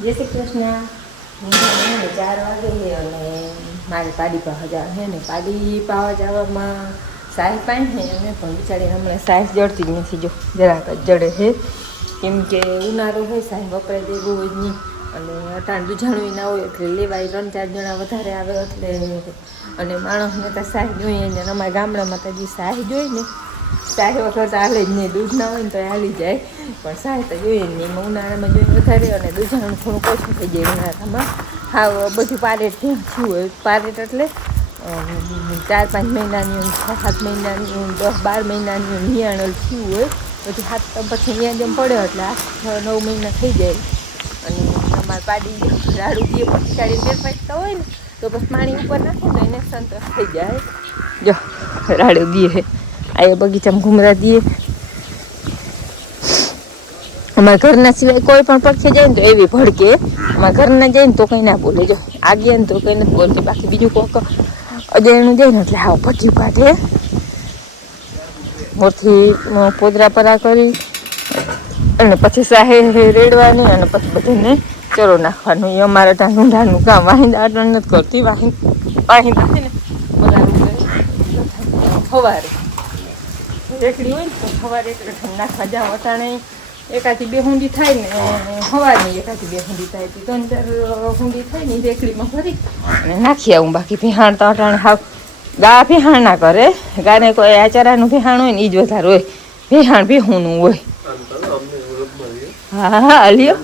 જય શ્રી કૃષ્ણ. 4 વાગે છે અને મારી પાડી પાવા જવા છે ને પાડી પાવા જવામાં સાહેબ પાણી છે અમે પણ બિચારીને હમણાં સાહેબ જડતી જ નથી. જો જરાક જ જડે છે કેમ કે ઉનાળો હોય સાહેબ વપરાય દેવું હોય નહીં અને અટાણ દુજાણું ના હોય એટલે લેવાય 3-4 જણા વધારે આવે એટલે અને માણસને તો સાહેબ જોઈએ ને અમારા ગામડામાં તો જે સાહેબ જોઈએ ને સાહેબ વગર તો હાલે જ નહીં. દૂધ ના હોય ને તો હાલી જાય પણ સાહેબ તો જોઈએ ને એમાં ઉનાળામાં જોઈએ વધારે અને દૂધાણું થોડુંક ઓછું થઈ જાય ઉનાળામાં. હા બધું પારેટ ત્યાં થયું હોય પારેટ એટલે 4-5 મહિનાની 6-7 મહિનાની 10-12 મહિનાની નિયાણલ થયું હોય પછી 7 પછી ત્યાં જેમ પડે એટલે 8-9 મહિના થઈ જાય અને અમારે પાડી રાડું દે પછી ચાળી ફેર પાકતા હોય ને તો પછી પાણી ઉપર નાખે ને એને સંતોષ થઈ જાય. જો રાડું દે આ બગીચામાં ઘૂમરા દે. અમારા ઘરના સિવાય કોઈ પણ પક્ષી જાય ને તો એવી ભડકે. અમારા ઘરના જાય ને તો કંઈ ના બોલે. જો આ ગયા ને તો કંઈ નથી બોલતી બાકી બીજું કોઈક અજાણ્યું જાય ને એટલે હાવ ભજી કાઢે. મોરથી પોદરા પરા કરી અને પછી સાહે રેડવાની અને પછી બધાને ચરો નાખવાનું. એ અમારે ત્યાં ઢૂંઢાનું કામ વાહિંદા અટણ નથી કરતી. વાહિંદા છે ને બોલાવી સવારે રેકડી હોય ને તો સવારે એટલે નાખવા જાવ. અટાણે એકાથી 2 હુંડી થાય ને સવારની એકાથી 2 હુંડી થાય તો 3-4 હુંડી થાય ને રેકડીમાં ભરી અને નાખી આવું. બાકી ભેહાણ તો અટાણે હાવ ગા ભેહાણ ના કરે. ગાને કોઈ આચારાનું ભેહાણ હોય ને એ જ વધારે હોય. ભેહાણ ભેહુંનું હોય. હા લ્યો.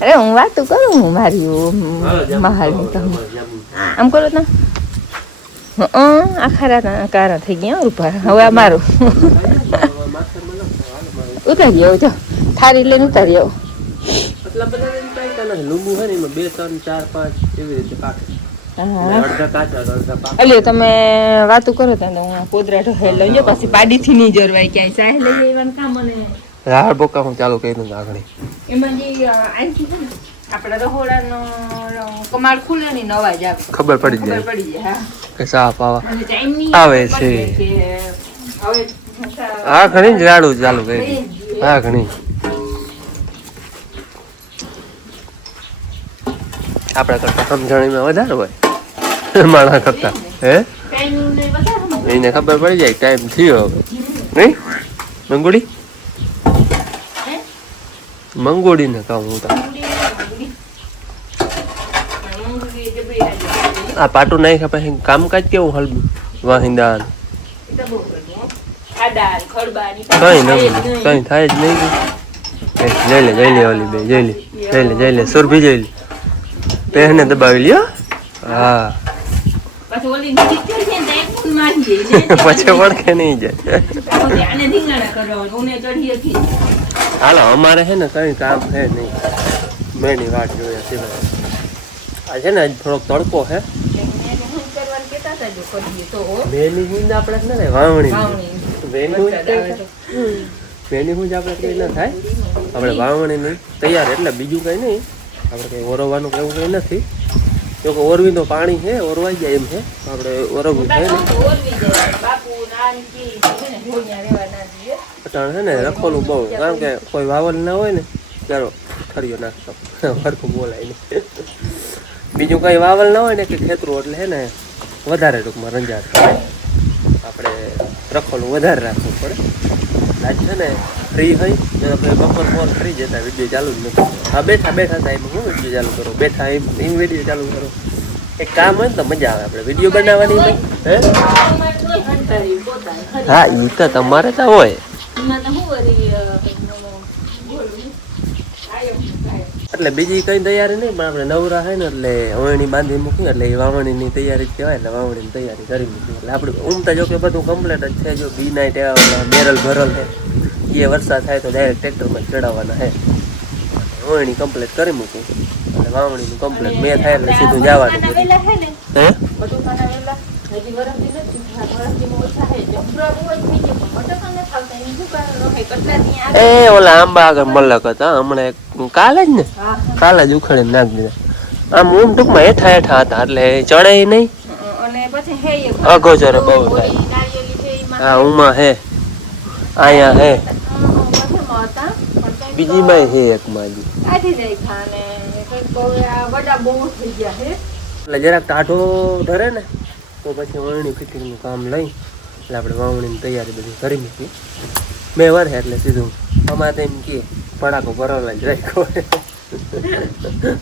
અરે હું વાતું કરું હું મારી મહાલ તમે આમ કરો ને આખા રાત કારા થઈ ગયા ઉપર. હવે આ મારું ઉતારી આવો. જો થારી લઈને ઉતારી આવો. એટલે તમે વાતું કરો તને હું પોદરા ઢોહેલ લઈ જાઉં પછી પાડીથી નહીં જરવાય ક્યાંય સાહે લઈ જવાનું કામ. અને રાડ બોકા હું ચાલુ કર્યું આગળ એમાં જે આનથી છે ને આપણા રહોડાનો કમાડ ખુલે ને અવાજ આવે ખબર પડી જાય હા કે સાફ આવા અને ટાઈમની આવે છે. હવે હા ઘણી જ રાડું ચાલુ કરી. હા ઘણી આપણા કરતા સમજણીમાં વધારે હોય માણા કરતા. હે એને ખબર પડી જાય ટાઈમ થયો હવે નહીં. મંગોડી મંગોડીને કહું હું તો આ પાટું નાખ્યા પછી કામકાજ કેવું હલવું વાહિંદા કઈ થાય જ નહીં. જઈ લે ઓલી બે જઈ લે સુરભી જઈ લે પહેને દબાવી લ્યો. હા પછી વળખે નહીં જાય. હાલો અમારે છે ને કઈ કામ છે નહીં. મેની વાટ જોયા સિવાય આ છે ને થોડોક તડકો છે. મેની હું આપણે ને વાવણી મેની હું આપણે કઈ ના થાય. આપણે વાવણી નહીં તૈયાર એટલે બીજું કઈ નહીં. આપણે કઈ ઓરવવાનું એવું કઈ નથી. જો કે ઓરવી તો પાણી છે ઓરવાઈ જાય એમ છે. આપણે ઓરવવું છે ને અટાણ છે ને રખોલું બહુ કારણ કે કોઈ વાવલ ના હોય ને ચાલો ઠરિયો નાખતો ફરખું બોલાય ને. બીજું કઈ વાવલ ના હોય ને કે ખેતરું એટલે છે ને વધારે ટૂંકમાં રંજાર થાય. આપણે રખોલું વધારે રાખવું પડે. આજ છે ને ફ્રી હોય આપણે બપોર ફ્રી જતા વિડીયો ચાલુ જ નથી. હા બેઠા થાય એમ હું વિડીયો ચાલુ કરું. બેઠા એમ વિડીયો ચાલુ કરો. એક કામ હોય ને તો મજા આવે આપણે વિડીયો બનાવવાની. હે હા એ તો તમારે તો હોય એટલે બીજી કઈ તૈયારી નહીં. પણ આપણે નવરા હોય ને એટલે વાવણી બાંધી મૂકી એટલે એ વાવણીની તૈયારી જ કહેવાય. એટલે વાવણીની તૈયારી કરી મૂકી એટલે આપણે ઉમતા જો કે બધું કમ્પ્લીટ જ છે. જો બી નાઈટ બેરલ ભરલ છે એ વરસાદ થાય તો ડાયરેક્ટ ટ્રેક્ટરમાં ચડાવવાના છે. વાવણી કમ્પ્લીટ કરી મૂકું એટલે વાવણીનું કમ્પ્લીટ મેં થાય એટલે સીધું જવાનું. હે એ ઓલા આંબા આગળ મલક હતા હમણાં કાલે જ ને કાલે જ ઉખેડીને નાખી દીધા. આમ ઊમ ટૂંકમાં હેઠા હતા એટલે ચડે નહીં. અગોચરો બહુ થાય. હા ઉમાં હે અહીંયા હે બીજી માં હે એક માજી કાઢી નાખ્યા ને કંઈક હવે આ વડા બહુ થઈ ગયા છે. એટલે જરાક ટાઢો ધરે ને તો પછી વણણી ફિટિંગનું કામ લઈ એટલે આપણે વાવણીની તૈયારી બધી કરી મૂકી. મેં વરે એટલે સીધું અમારે તો એમ કે પડાકો ભરવા જ રાખ્યો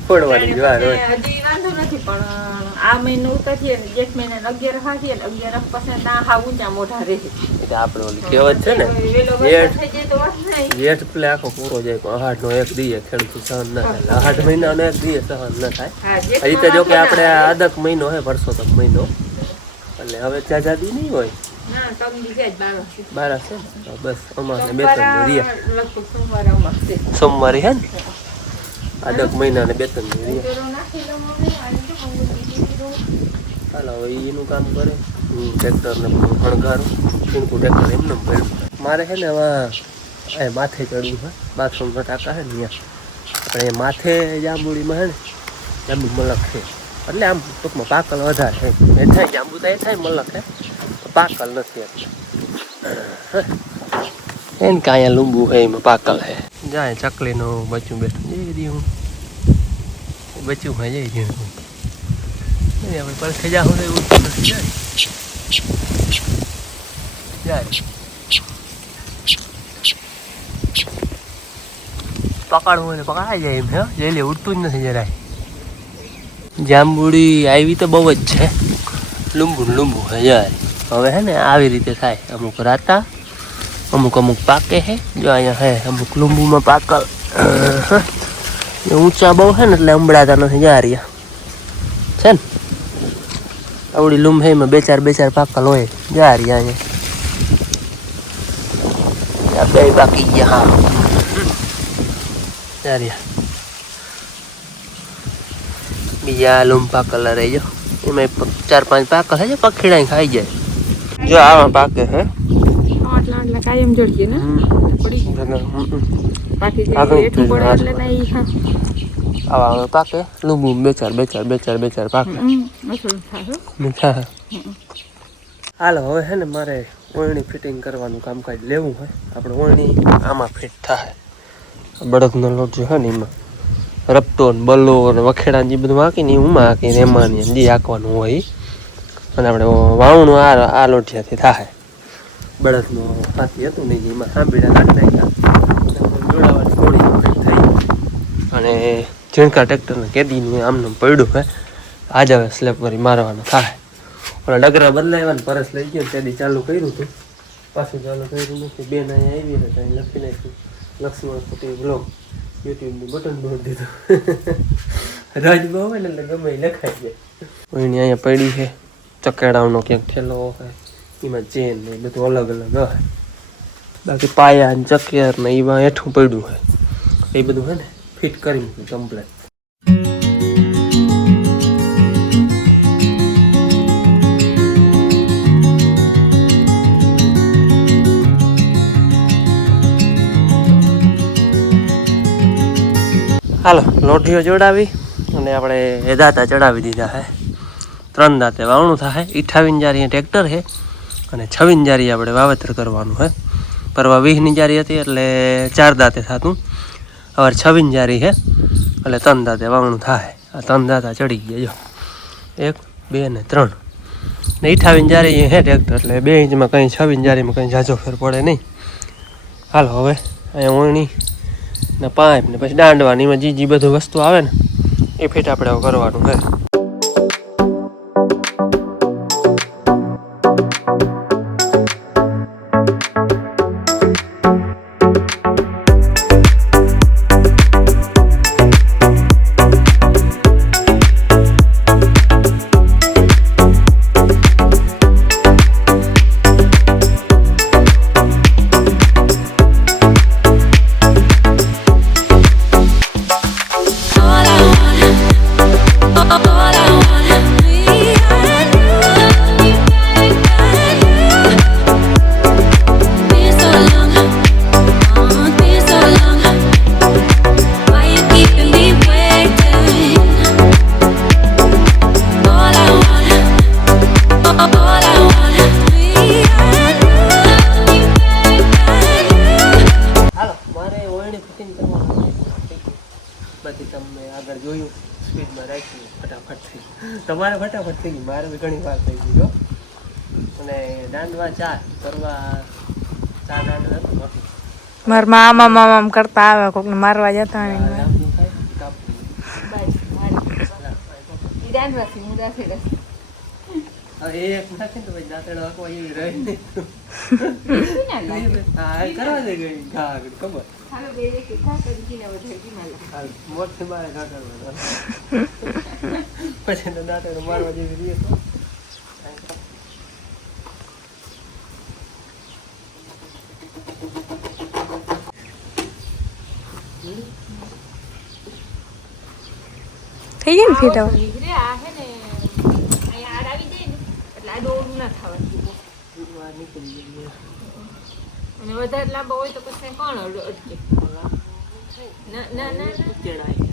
ફોડવાની જ વાર હોય. હજી વાંધો નથી પણ આ મહિનો ઉતરીએ ને જેઠ મહિના 11 હાથીએ ને 11 પછી ના હા ઊંચા મોઢા રહે. એટલે આપણે ઓલી કહેવત છે ને વેલો વરસાદ થઈ જાય તો વાત નહીં. જેઠ પેલે આખો પૂરો જાય પણ અહાડનો એક દીએ ખેડૂત સહન ન થાય. અહાડ મહિનાનો એક દીએ સહન ન થાય. હા, હજી તો જો કે આપણે આ અદક મહિનો હે પરસોતમ મહિનો એટલે હવે ત્યાં જાદી નહીં હોય. ના તમને જાય 12 12 છે ને તો બસ અમારે બે ત્રણ રિયા લગભગ સોમવારે અમારે સોમવારે હે ને અદક મહિના ને બે ત્રણ રિયા. પેલો નાખી દઉં હવે આની તો હું બીજી કીધું. હાલો હવે એનું કામ કરે ટ્રેક્ટરને બધું ખણગારું શીણકું ટ્રેક્ટર એમને પડ્યું. મારે છે ને હવે એ માથે ચડવું છે બાથરૂમનો ટાંકા છે ને ત્યાં આપણે એ માથે જાંબુડીમાં છે ને જાંબુ મલક છે એટલે આમ ટૂંકમાં પાકલ વધારે છે. એ થાય જાંબુ તો એ થાય મલક છે તો પાકલ નથી એટલે એને કાંઈ લીંબુ છે એમાં પાકલ છે. જાય ચકલીનું બચ્ચું બેઠું જઈ રહ્યું બચ્ચું માં જઈ રહ્યું આપણે પરખે જાઉં તો એવું નથી જાય પકડવું હોય ને પકડાઈ જાય એમ હે જઈ લે ઉડતું જ નથી જરાય. જાંબુડી આવી તો બહુ જ છે લીંબુ લીંબુ હે જાય. હવે હે ને આવી રીતે થાય અમુક રાતા અમુક અમુક પાકે છે જો અહીંયા હે અમુક લીંબુમાં પાકલ ઊંચા બહુ છે ને એટલે અંબળાતા નથી જા રહ્યા છે ને. આવડી લૂમ હે એમાં બે ચાર પાકલ હોય જા રહ્યા અહીંયા બે બાકી ગયા હા જા રહ્યા. બીજા લૂમ પાકલ રહી જો એમાં 4-5 પાકલ છે પખીડા ખાઈ જાય. જો આવા પાકે હે આટલા કાયમ જોડીએ ને પડી બાકી જે એઠું પડે એટલે નહીં. આવા પાકે લીંબુ બે ચાર પાકે મીઠા. હાલો હવે હે ને મારે ઓળણી ફિટિંગ કરવાનું કામકાજ લેવું હોય આપણે ઓળણી આમાં ફિટ થાય. બળદનો લોટ જે હોય ને એમાં રપટો ને બલ્લો ને વખેડા ને બધું હાંકીને ઉમાં હાંકીને એમાં જે હાંકવાનું હોય અને આપણે વાવણું આ લોટિયાથી થાય. બળદનું હાથી હતું ને એમાં સાંભળ્યા નાખી નાખ્યા જોડાવાની થોડી થઈ અને ઝીણકા ટ્રેક્ટરને કેદીનું આમનું પડ્યું હે આજ હવે સ્લેબ વળી મારવાનું થાય. ઓલા ડગરા બદલાવ્યા ને પરસ લઈ ગયો તેદી ચાલુ કર્યું હતું પાછું ચાલુ કર્યું નથી. બેન અહીંયા આવી ને ત્યાં લખી નાખ્યું લક્ષ્મણ કુટી બ્લોગ યુટ્યુબનું બટન દોડી દીધું. રાજમાં હોય ને એટલે ગમે લખાઈ જાય. એની અહીંયા પડી છે ચકેડાનો ક્યાંક ઠેલો હોય એમાં ચેન ને બધું અલગ અલગ હોય. બાકી પાયા ને ચકેર ને એમાં હેઠું પડ્યું હોય એ બધું હે ને ફિટ કરી મૂક્યું કમ્પ્લેટ. હાલો લોઢીઓ જોડાવી અને આપણે એ દાંતા ચડાવી દીધા હે. 3 દાંતે વાવણું થાય. 58 જારી ટ્રેક્ટર છે અને 56 જારી આપણે વાવેતર કરવાનું છે. પરવા 20ની જારી હતી એટલે 4 દાંતે થતું. હવે 56 જારી છે એટલે 3 દાંતે વાવણું થાય. આ 3 દાંતા ચડી ગયા જો 1 2 ને 3 ને 58 જારી છે ટ્રેક્ટર એટલે 2 ઇંચમાં કંઈ 56 જારીમાં કંઈ ઝાઝો ફેર પડે નહીં. હાલો હવે અહીંયા ઓળણી ને પાઇપ ને પછી દાંડવાની એમાં જે બધું વસ્તુ આવે ને એ ફિટ આપણે કરવાનું છે. All I want તમને આગળ જોયું સ્પીડમાં રાખ્યું ફટાફટ થઈ ગયું. તમારે ફટાફટ થઈ ગયું, મારે બી ઘણી વાર થઈ ગઈ હો. અને દાંડવા ચા કરવા ચા દાંડ હતો મોટું મારા મામા આમ કરતા આવે કોકને મારવા જતા ને લાંબુ થાય કાપવું. ઈ દાંડવાથી હું દાખી રસ હવે એક નાખે ને તો ભાઈ દાંતેડો આખો એવી રહે નહીં. ના લાગે હા એ કરવા દે ગઈ ઘા આગળ ખબર હાલો બે એક ખા કરી દીને વધારે કિનાલે હાલ મોટથી મારે ઘા કરવા પછી તો દાંતેડો મારવા જેવી રીએ તો થઈ ગઈ ને ફીટ હવે નીકળે આ હે ને અહીંયા આડ આવી જાય ને એટલે આ દોડું ના થવાનું વાર નીકળી ગઈ અને વધારે લાંબો હોય તો પછી કોણ અટકે ના ના ના ચડાય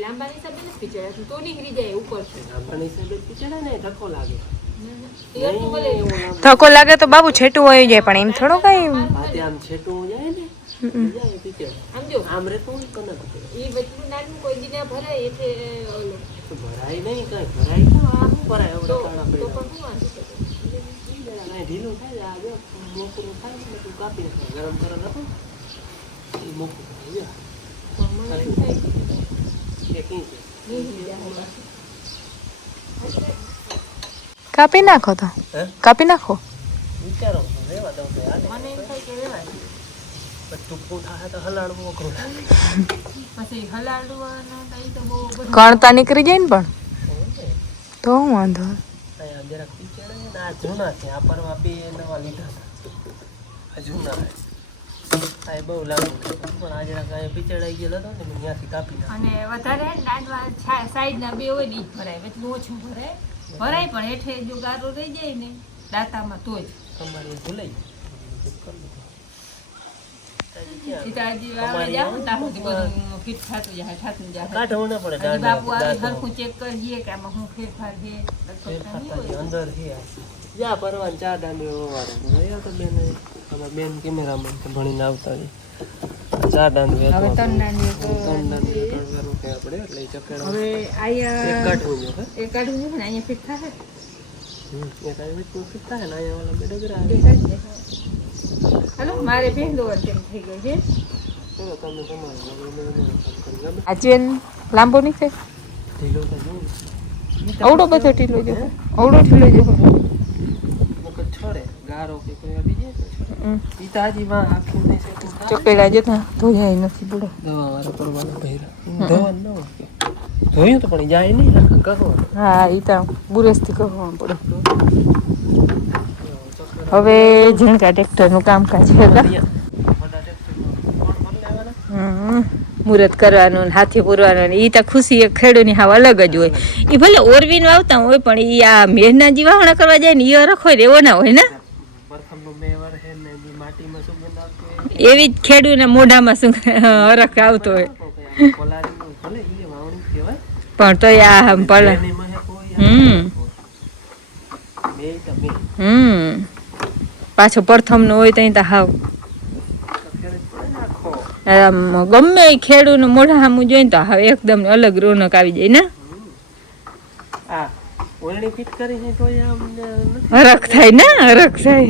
લાંબાની હિસાબે નથી પીચડા તો નીકળી જાય ઉપર છે લાંબાની સાઈડે ચડાય ને ધક્કો લાગે ઈયરનું ભલે ધક્કો લાગે તો બાબુ છેટું હોય જાય પણ એમ થોડો કઈ હાથે આમ છેટું જાય ને જાય પીચડ આમ જો આમ રે તો કને ઈ વચલું નાનું કોઈ દી ના ભરાય એટલે ઓલો ભરાય નહીં કઈ ભરાય તો આ શું ભરાય તો એવડા કાળા તો પડ્યા પણ શું વાંધો છે કાંઈ ઢીલું થાય આ જો મોકરું થાય ને તું કાપી નાખ ગરમ કરો નાખો એ મોકરું થાય જો પણ મને એમ થાય એ કી છે નીકળી જાય કાપી નાખો તો હે કાપી નાખો વિચારો રેવા દઉં તો હાલે મને એમ થાય કે રેવાય પણ ટૂંકું થાય તો હલાડવું અઘરું લાગે પછી હલાડવાનો તો ઈ તો બહુ બધું કણતા નીકળી જાય ને પણ તો હું વાંધો અહીંયા જરાક પીચડ ને આ જૂના છે આ પરવા બે નવા લીધા હતા આ જૂના છે આ બહુ લાંબુ છે પણ આ જરાક અહીંયા પીચડાઈ ગયેલો હતો ને મેં ત્યાંથી કાપી નાખ્યો અને વધારે હે ને દાંડવા સાઈડના બે હોય ને ઈ જ ભરાય એટલું ઓછું ભરાય ભરાય પણ હેઠે જો ગારો રહી જાય ને દાંતામાં તો જ તમારી ભૂલાઈ ઈ તો હજી આવે જાવ ને ત્યાં સુધી બધું ફિટ થતું જાય કાઢવું ના પડે હજી બાપુ આવે દાંત સરખું ચેક કરીએ કે આમાં શું ફેરફાર છે ફેરફાર થાય અંદર છે જા પરવાન ચા દાંડી વાળો લઈ આવતો બેન અમે બેન કેમેરામેન તો ભણીને આવતા છે ચા દાંડી હવે ત્રણ દાંડી ત્રણ દાંડી કરવાનું કે આપણે એટલે ઈ ચકેડો હવે એક અહીંયા કાઢવું છે હે એ કાઢવું છે ને અહીંયા ફિટ થશે એક આ વચમાં ફિટ થાય ને અહીંયા વાળા બે ડગરા આવે. હાલો મારે ભેંદો તેમ થઈ ગયો છે ચલો તમે તમારું હવે અમે અમારું કામ કરી ગમે આ ચેન લાંબો નીકળે ઢીલો તો જોઉં અવડો બધો ઢીલો જો અવડો ઢીલો જો મગજ છોડે ગારો કે કોઈ આવી જાય તો છોડે ઈ તો હજી માં આખું નહીં સેટિંગ થાય ચોકેડા જતા ધોયા નથી બુડો દવા વાળા કરવાના પહેરા ધોવાનું ન હોય કે ધોયું તો પણ જાય નહીં રાખે કરવાનું હા એ તો બુરસથી કરવા પડે હવે ઝીણકા ટ્રેક્ટરનું કામકાજ છે મુહૂર્ત કરવાનું ને હાથી પૂરવાનું ને એ તો ખુશી એક ખેડૂની હાવ અલગ જ હોય એ ભલે ઓરવીને વાવતા હોય પણ એ આ મેઘના જીવાહણા કરવા જાય ને એ અરખ હોય ને એવો ના હોય ને પ્રથમનો મેવાર છે ને બી માટીમાં સુગંધ આવતી હોય એવી જ ખેડૂને મોઢામાં શું અરખ આવતો હોય કોલારીનું ભલે ઈ વાવણી કહેવાય પણ તો આ ભલે એની મહે કોઈ બે તો બે પાછો પ્રથમનો હોય તો હાવ અત્યારે પડે ને આખો આમ ગમે એ ખેડૂતનું મોઢા સામું જોઈને તો હવે એકદમ અલગ રોનક આવી જાય ને આ ઓલણી ફિટ કરી છે તો આમ નથી હરખ થાય ને હરખ થાય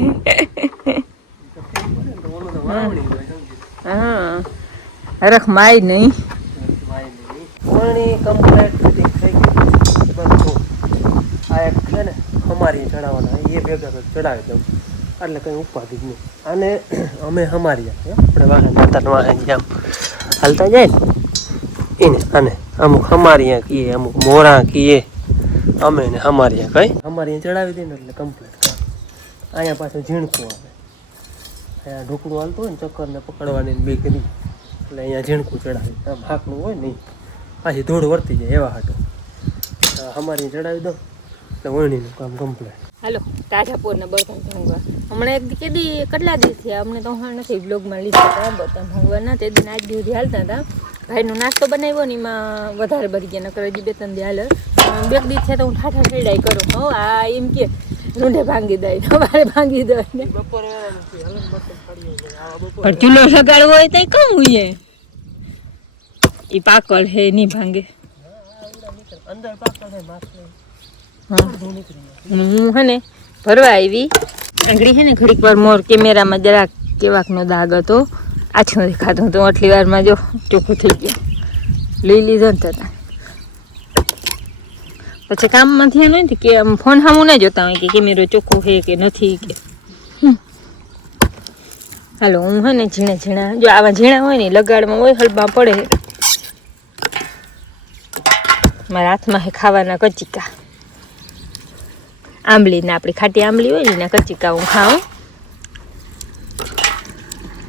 ઓલું તો વાવણી હોય સમજી હા હરખ માય નહીં ઓલણી કમ્પ્લીટ ફિટિંગ થઈ ગઈ બધું આ એક છે ને અમારી ચડાવવાના એ ભેગા તો ચડાવી દઉં એટલે કંઈ ઉપાધિ જ નહીં અને અમે અમારી આપણે વાહન માતાના વાહન જેમ હાલતા જાય ને એને અને અમુક અમારિયા કહીએ અમુક મોરા કહીએ અમે ને અમારિયા કઈ અમારી ચડાવી દઈએ ને એટલે કમ્પ્લીટ કામ અહીંયા પાછું ઝીણકું આવે અહીંયા ઢોકળું હાલતું હોય ને ચક્કરને પકડવાની બે કરી એટલે અહીંયા ઝીણકું ચડાવી આમ હાકનું હોય ને પાછી ધૂળ વર્તી જાય એવા હાટો અમારી ચડાવી દો એટલે વણીનું કામ કમ્પ્લીટ હાલો તાજાપુરના બર્તન ભંગવા હમણાં એક કેદી કેટલા દિવસ થયા અમને તો હા નથી બ્લોગમાં લીધા હતા બર્તન ભંગવાના તે દિન આજ સુધી હાલતા હતા ભાઈનો નાસ્તો બનાવ્યો ને એમાં વધારે ભરી ગયા નકર હજી બે ત્રણ દી હાલ બે દિવસ છે તો હું ઠાઠા ઠેડાઈ કરું હો આ એમ કે રૂંઢે ભાંગી દઈ સવારે ભાંગી દઈ ને બપોરે પણ ચૂલો સગાડવો હોય તો કમ હોય એ પાકળ હે નહીં ભાંગે. અંદર પાકળ હે માખલી હા હું હે ને ભરવા આવી આંગળી હે ને ઘડીક વાર મોર કેમેરામાં જરાક કેવાકનો દાગ હતો આછું દેખાતું તો આટલી વારમાં જો ચોખ્ખું થઈ ગયું લઈ લીધો ને તતા પછી કામમાં ધ્યાન હોય ને કે આમ ફોન સામું ના જોતા હોય કે કેમેરો ચોખ્ખો છે કે નથી કે હાલો હું હે ને ઝીણા ઝીણા જો આવા ઝીણા હોય ને લગાડમાં હોય હલબા પડે મારા હાથમાં હે ખાવાના કચીકા આંબલીના આપણી ખાટી આંબલી હોય ને એના કચીકા હું ખાઉં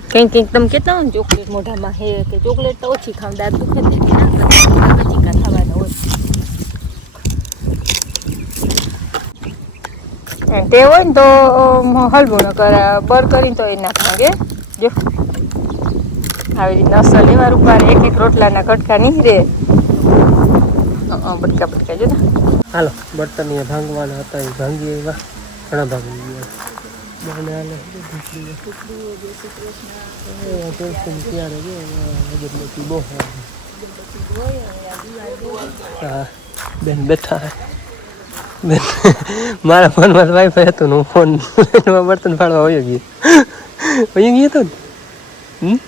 કંઈક કંઈક તમે કહેતા હોય ને ચોકલેટ મોઢામાં હે કે ચોકલેટ તો ઓછી ખાઉં દાંત દુખે ને કચીકા ખાવાના હોય તે હોય ને તો હલવું ન કરે બર કરીને તો એ ના ભાગે જો આવી રીતના અસલ એવા રૂપા એક એક રોટલાના કટકા નીકળે બટકા બટકા જો ને હાલો બર્તન અહીંયા ભાંગવાના હતા એ ભાંગી એવા ઘણા ભાંગી ગયા મને હાલે ત્યારે અગરબત્તી બહુ હા બેન બેઠા બેન મારા ફોનમાં વાઈફાઈ હતું ને હું ફોન બર્તન ફાળવા વયો ગયો હતો ને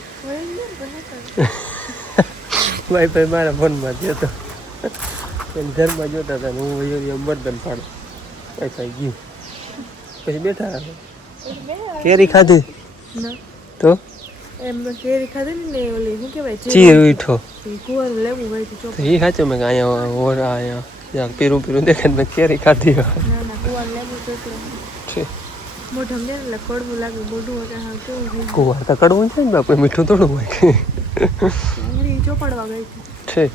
વાઈફાઈ મારા ફોનમાં જ હતો ઘરમાં જોતા હતા હું વયો બર્તન ફાળવા વાઈફાઈ ગયું પછી બેઠા કેરી ખાધી તો કેરી ખાધી ને ઓલી શું કહેવાય ચીર ઉઠો કુંવર લેવું હોય તો ચોપ એ સાચો મેં અહીંયા ઓર અહીંયા પીરું પીરું દેખાય મેં કેરી ખાધી ના કુંવર લેવું તો છે મોઢમ ને એટલે કડવું લાગે મોઢું હોય હા કેવું કુંવાર તો કડવું છે ને બાપુ મીઠું થોડું હોય ચોપડવા ગઈ છે